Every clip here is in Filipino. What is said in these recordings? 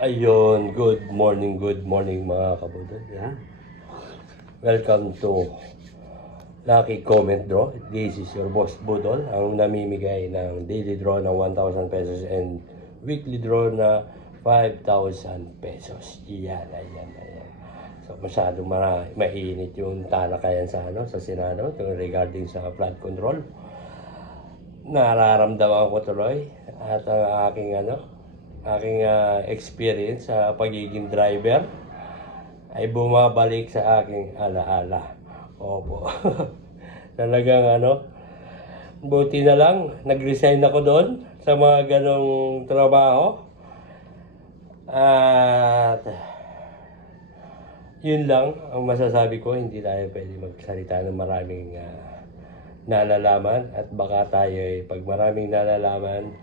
Ayun, good morning mga kabudol. Yeah. Welcome to Lucky Comment Draw. This is your boss Budol, ang namimigay ng daily draw ng 1,000 pesos and weekly draw na 5,000 pesos. Yan. So masyadong mainit yung talakayan sa Senado regarding sa flood control. Nararamdaman ko tuloy at ang aking experience sa pagiging driver ay bumabalik sa aking alaala. Opo. Talagang buti na lang nag-resign ako doon sa mga ganong trabaho. At yun lang ang masasabi ko, hindi tayo pwede magsalita ng maraming nalalaman at baka tayo pag maraming nalalaman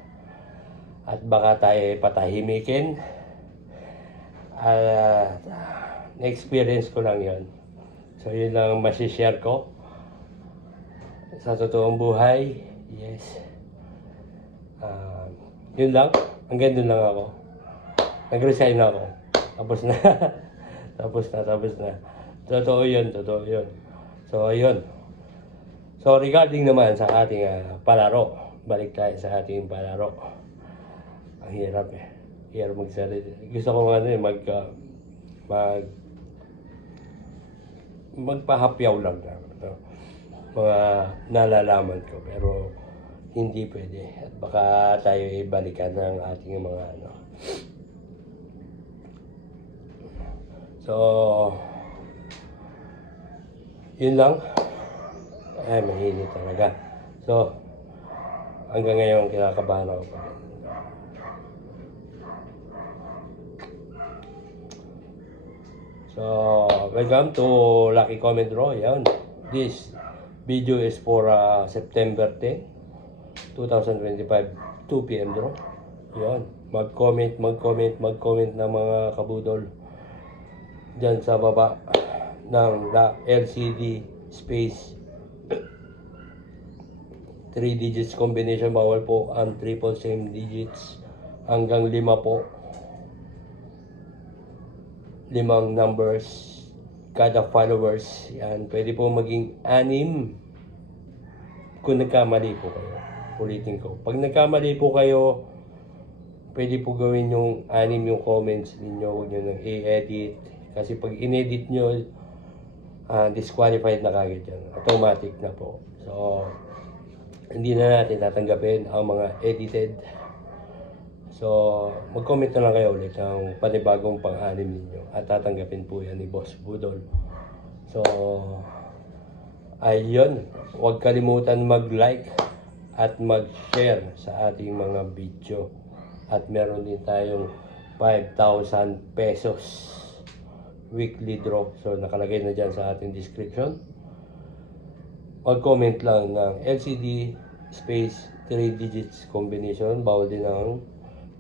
at baka tayo patahimikin. Na-experience ko lang yon. So yun lang masishare ko sa totoong buhay. Yes. Yun lang. Hanggang doon lang ako. Nag-resign ako. Tapos na. tapos na. Totoo yun. So yun. So regarding naman sa ating palaro. Balik tayo sa ating palaro. Ang hirap Hirap magsalita. Gusto ko magpahapyaw lang mga nalalaman ko, pero hindi pwede. At baka tayo ibalikan ng ating mga So, yun lang. Mainit talaga. So, hanggang ngayon kinakabahan ako pa. So, welcome to Lucky Comment Draw. Yan. This video is for September 10, 2025, 2 p.m. draw. Yan. Mag-comment na mga kabudol dyan sa baba ng LCD space 3 digits combination. Bawal po ang triple same digits. Hanggang 5 po. 5 numbers kada followers. Yan, pwede po maging 6 kung nagkamali po kayo. Ulitin ko, pag nagkamali po kayo, pwede po gawin yung 6 yung comments ninyo. Huwag nyo nang i-edit, kasi pag in-edit nyo, disqualified na kagad yan. Automatic na po. So hindi na natin tatanggapin ang mga edited. So, mag-comment na lang kayo ulit ng panibagong pang-anim ninyo at tatanggapin po yan ni Boss Budol. So, ayun. Huwag kalimutan mag-like at mag-share sa ating mga video. At meron din tayong 5,000 pesos weekly draw. So, nakalagay na dyan sa ating description. Mag-comment lang ng LCD space 3 digits combination. Bawal din ng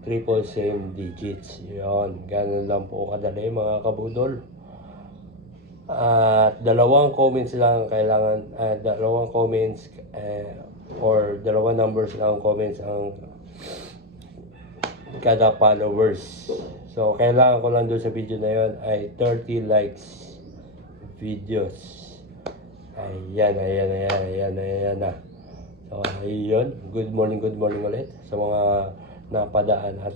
triple same digits. Yun. Ganun lang po kadali mga kabudol. At 2 comments lang kailangan. 2 comments or 2 numbers lang comments ang kada followers. So kailangan ko lang doon sa video na yun ay 30 likes videos. Ayan na. So ayun. Good morning ulit sa mga napadaan at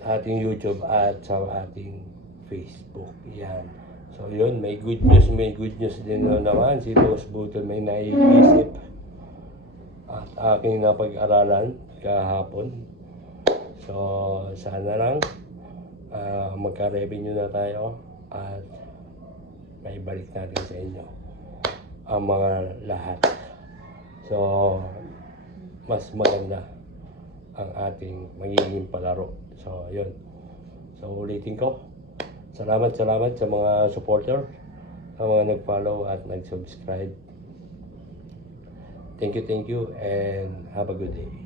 ating YouTube at sa ating Facebook. Yan. So yun, may good news din naman si Boss Budol. May naiisip at aking napag-aralan kahapon. So sana lang magka-revenue na tayo at may balik natin sa inyo ang mga lahat. So mas maganda ang ating magiging palaro. So yun. So ulitin ko, salamat sa mga supporter, sa mga nag-follow at nag-subscribe. Thank you and have a good day.